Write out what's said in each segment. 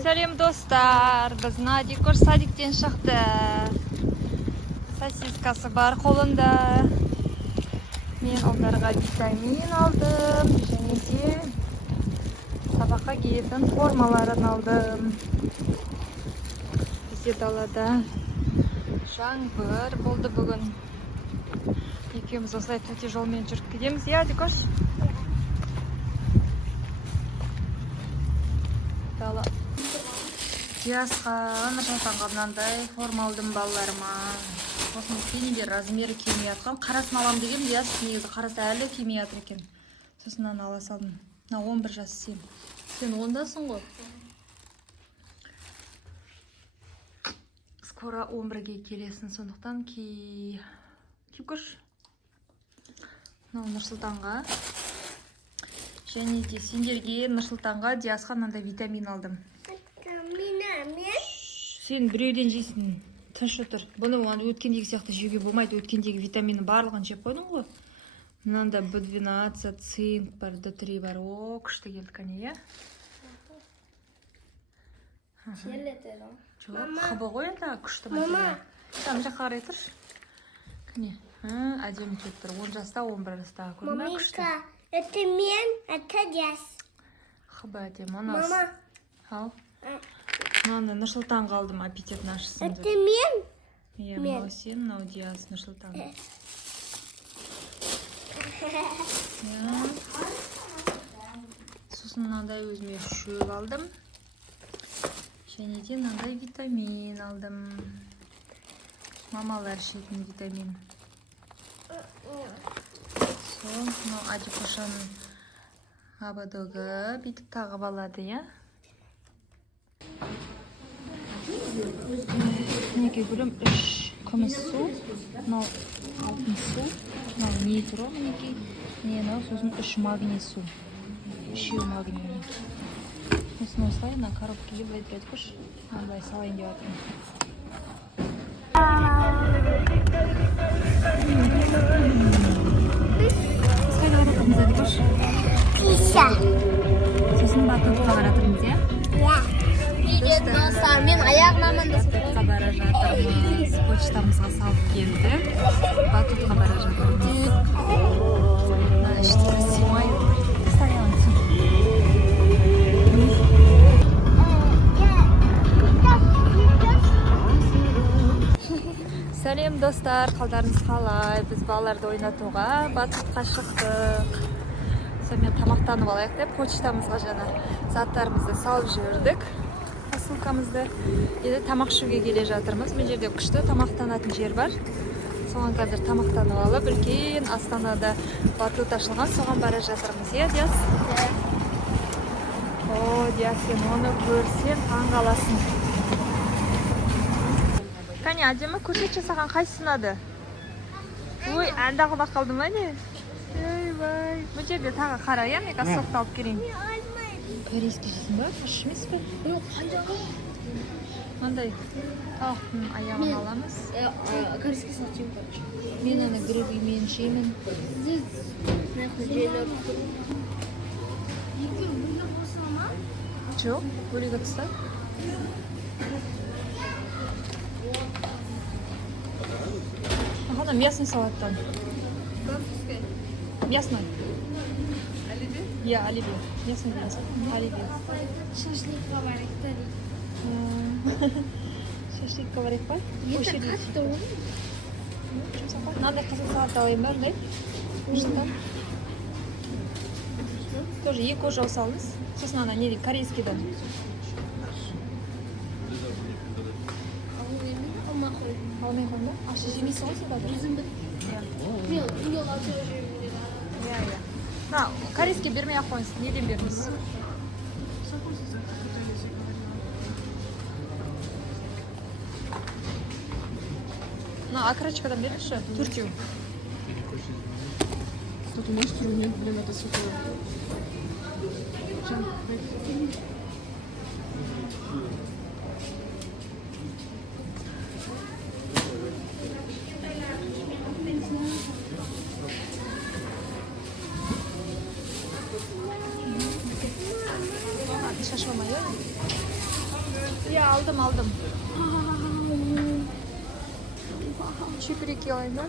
Сәлем достар, біз Надикош садиктен шықты. Сосискасы бар қолында. Мен оларға витамин алдым, және де сабаққа киетін формаларын алдым. Бізде далада жаңбыр болды бүгін. Екеуміз осылай төте жолмен жүріп кетеміз, иә, Дикош? Дала. Диасқа Нұрсұлтанға мынандай форма алдым балаларыма. Сосын кейін размері келмей жатқан. Қарасын алам деген, Диас негізі қарасы әлі келмей жатыр екен. Сосын ала салдым. 11 жас сен. Сен 10-дасың ғой. Скоро 11-ге келесің, сондықтан киіп көрші. Нұрсұлтанға және де сендерге Нұрсұлтанға Диасқа мынандай витамин алдым. Сен біреуден жейсің, тыныш отыр. Бұны өткендегі сияқты жеуге болмайды. Өткендегі витаминнің барлығын жеп қойдың ғой. Мынанда B12, цинк бар, D3 бар. О, күшті келді кәне, иә? Қыбы ғой енді күшті мәселе. Там жаққа қарай тұршы. Кәне, әдемі келіп тұр. 10 жаста, 11 жаста. Көрме күшті. Это мен, это Диас. Қыбы әдемі. Мама. Ал. Мынаны Нұрсұлтанға алдым, аппетитін ашсын деп. Это мен? Иә, мынау сен, мынау Диас, Нұрсұлтан. Сосын мынандай өзіме шөп алдым. Және де мынандай витамин алдым. Мамалар ішетін витамин. Сол, мынау Адикошаның абадоғы бүйтіп тағып алады, иә? Мінеке көрем 3 күміс су, мынау алтын су, мынау нитро мінеке, сосын 3 магний су. 3 магний. Сосын осылай, мына коробкеге былай тұрады көш. Мынандай салайын деп жатырмын. Қысқай қарап жатырмыз, Адикош? Писа. Сосын батутқа баратырмыз, иә? Достар, мен аяғынан да Батутқа бара жатырмыз. Почтамызға салып келдік. Батутқа бара жатырмыз. Мына ішті красивай. Стоялансың. Сәлем достар, қалдарыңыз қалай? Біз балаларды ойнатуға батутқа шықтық. Сонымен тамақтанып алайық деп почтамызға жаңа заттарымызды салып жібердік. Посылкамызды. Енді тамақ ішуге келе жатырмыз. Мен жерде күшті тамақтанатын жер бар. Соған қазір тамақтанып алып, үлкен Астанада батут ашылған, соған бара жатырмыз. Иә, Диас? О, Диас, сен оны көрсең таңғаласың. Кәне, әдемі көрсетші саған қайсы ұнады? Ой, әндағы бақалды ма не? Ой, бұл жерде тағы қара, иә? Мен соқты алып келейін. Корейский жейсің ба? Ашымыз ба? Жоқ, қанжаға. Мандай тауықтың аяғын аламыз. Корейский сатайын короче. Мен ана гребеймен жеймін. Жоқ, бөлек атыста. Ағана мясный салаттан. Мясной. Оливье? Я, оливье. Мясный мясо. Оливье. Шашлыкқа барайық та дейді. Шашлыкқа барайық па? Еті қатты оны. Мынандай қызыл салат алайын ба, ждай? Нұрсұлтан. Тоже 2 жау салыңыз. Сосын ана не дейді, корейскийдан. Алмай қой. Алмай қойын ба? Ашы жемейсің ғой сен қазір? Өзім біт. Мен үйге қалса жемеймін. Иә. Корейский бермей-ақ қойыңыз. Неден беріңіз? Окорочкадан беріңізші, 4. Тут у нас трудно, блин, это сухое. Шашылмай, Aldım. Чебуреки алайын ба?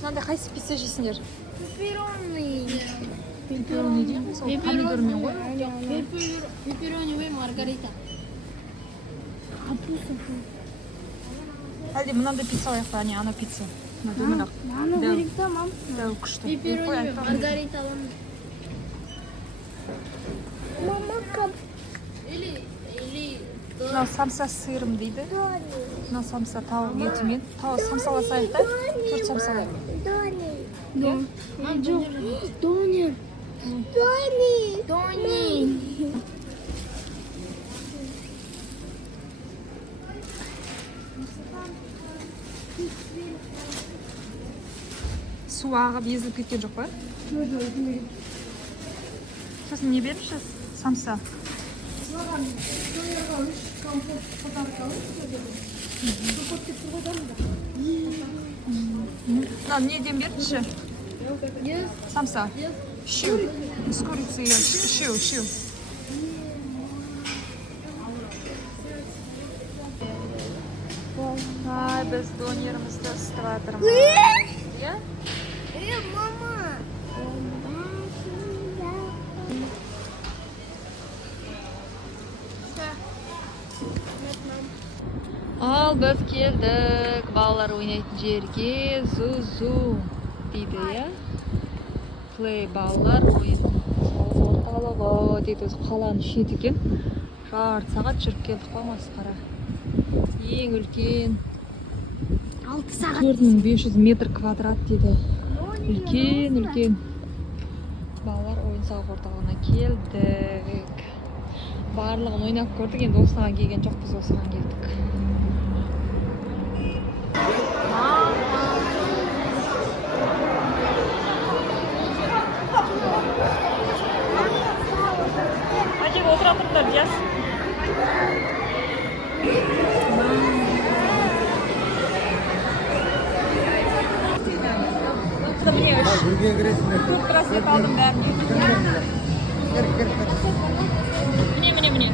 Мынандай қайсы пицца жейсіңдер? Пепперони дейміз, ол помидормен ғой. Пепперони маргарита. Әлде мынандай пицца алайық па, ана пицца. Мына керек та, мам. дәу күшті. Пепперони маргарита аламын. Мама кап. Или Мынау самса сырым дейді. Мынау самса тауық етімен. Тауық самсаласайық та, 4 самсалайық. Донер. Су ағып езіліп кеткен жоқ па? Сосын не беріңізші? Самса. Неден беріңізші? Самса. Щу. С курицей. Щу. Ай, біз донерімізді ыстып жатырмыз. Иә? Мама. Ал біз келдік балалар ойнайтын жерге. Зу дейді, иә? Плей балалар ойын орталығы дейді, өзі қаланың шеті екен. Жарты сағат жүріп келдік па, масқара. Ең үлкен 6 сағат. 4500 метр квадрат дейді. Үлкен. Балалар ойын сауық орталығына келдік. Барлығын ойнап көрдік, енді осыған келген жоқ, біз осыған келдік. Әкеге отыра тұрыңдар, Диас. Міне үш. 4 браслет алдым бәріне. Міне.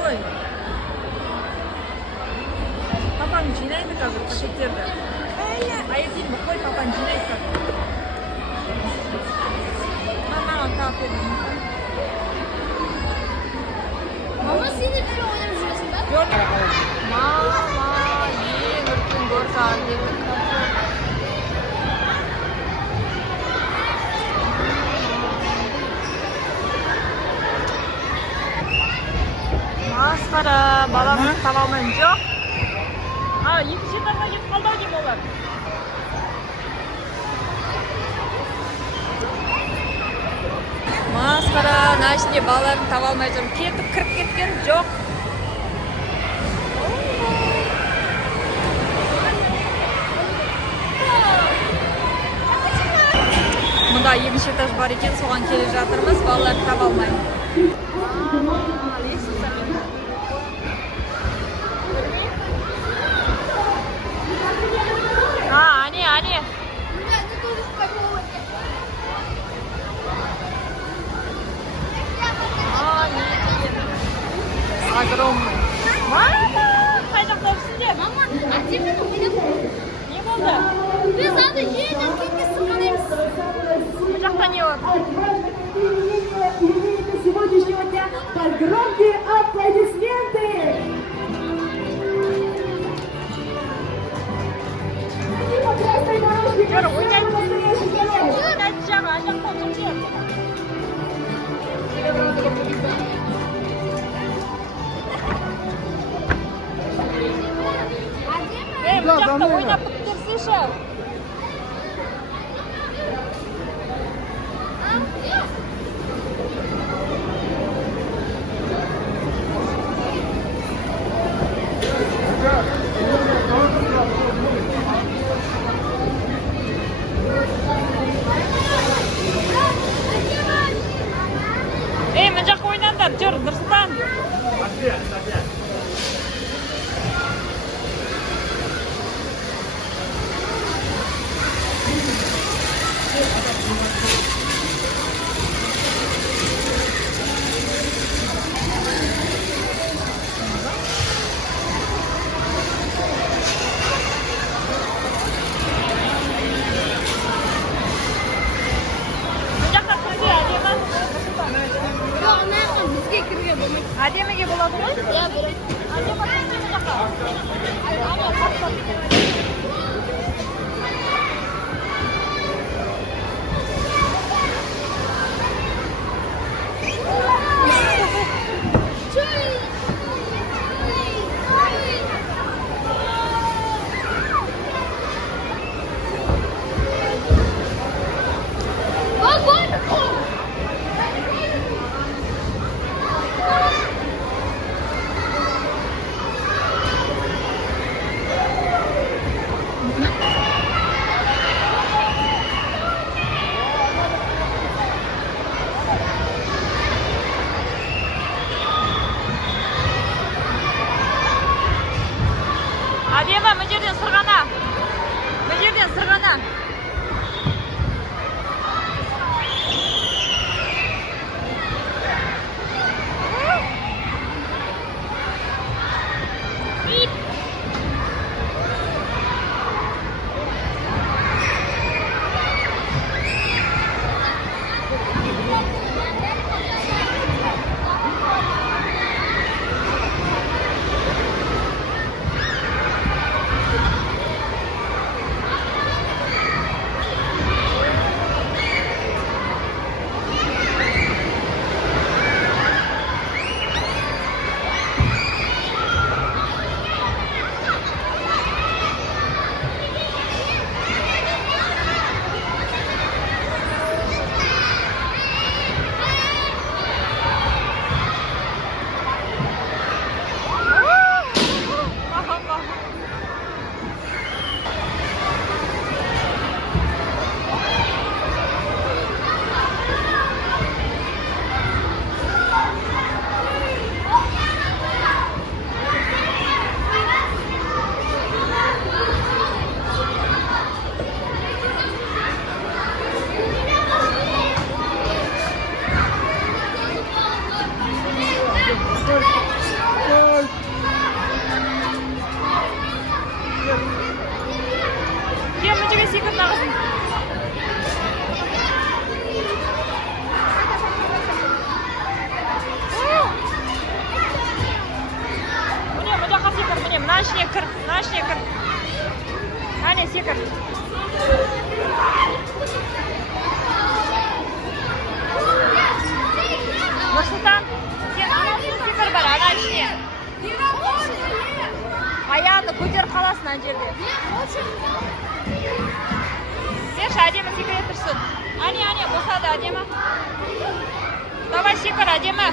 Ойбай, папам жинайды қазір пакеттерді. Айдин қой, папам жинайды. Мама кафе. Мама сені бір ойнап жүресің ба? Жоқ. Мама, ең үлкен горка келдік. Масқара, баламыз таба алмаймын. Жоқ. Екінші этажға кетіп қалды ау деймін олар. Масқара, мына ішінде балаларын таба алмай жүрмін. Кетіп кіріп кеткен жоқ. Мұнда екінші этаж бар екен, соған келіп жатырмыз, балаларды таба алмаймын. Ане. Огромный. Мама, қай жақта өпсіңдер? Мама, активно ойнап. Не болды? Біз ады жерден кеткесін қалаймыз. Бұл жақта не бар? Сегодняшнего дня под громкие аплодисменты! Жүр, ойнайтын жағы, ана жақта отырсың. Бұл жақта ойнап бітірсейші. Adema. Nursultan, sen anasını sekir бар, ана ішіне. Ayağını көтер қаласың ана жерде. Берші, Адема секіре тұрсын. Ане, босады Адема. Давай секір, Адема.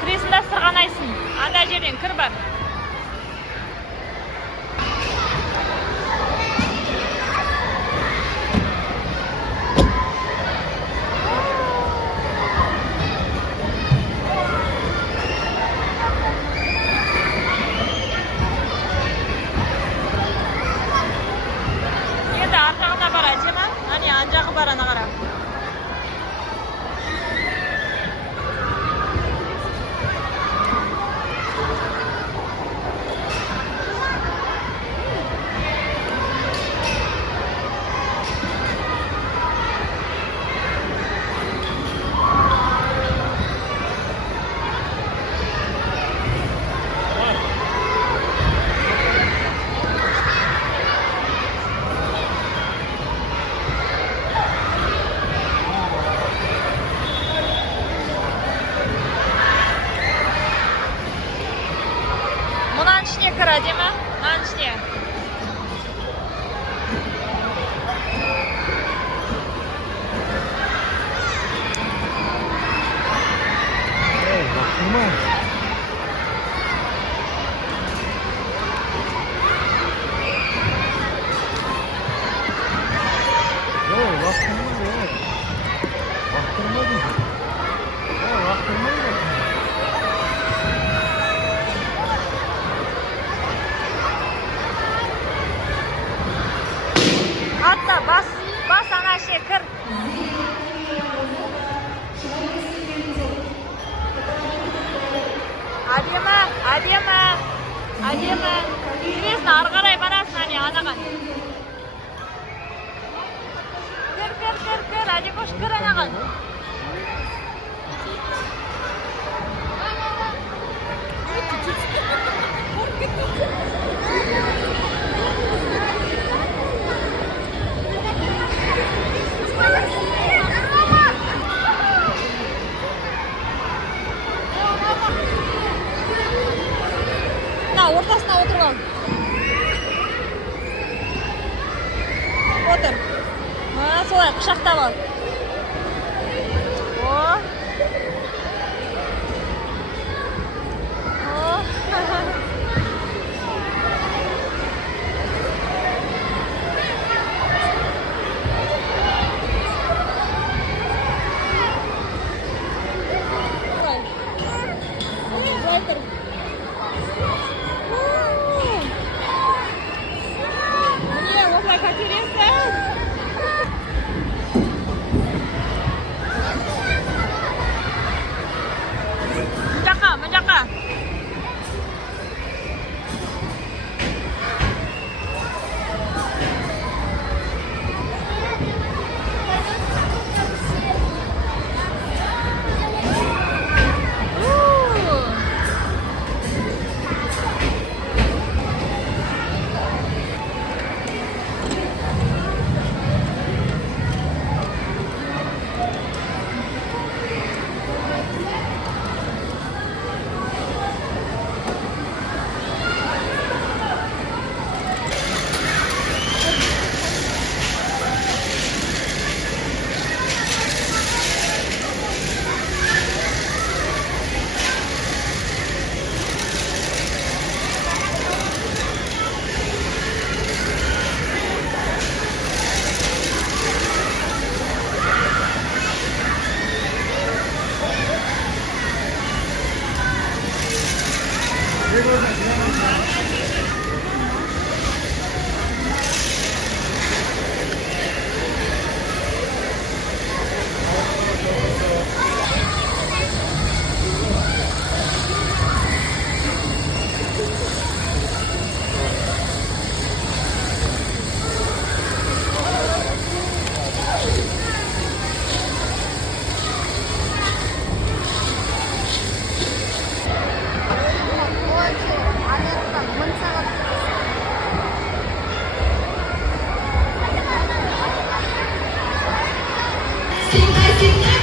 Кіресін сырғанайсың. Анда жерден кір бар. Енді ар жағына бар Адема. Ане ан жағы бар, ана қара. кір әдемі. Мынаның ішіне. Атта, бас ана ішіне кір. Әдемі. Жүресін, ары қарай барасың, анаған. Кір, әдемі кір анаған. Ортасына отырып ал. Отыр. Солай құшақтап ал. Menjaga. Sing, I sing,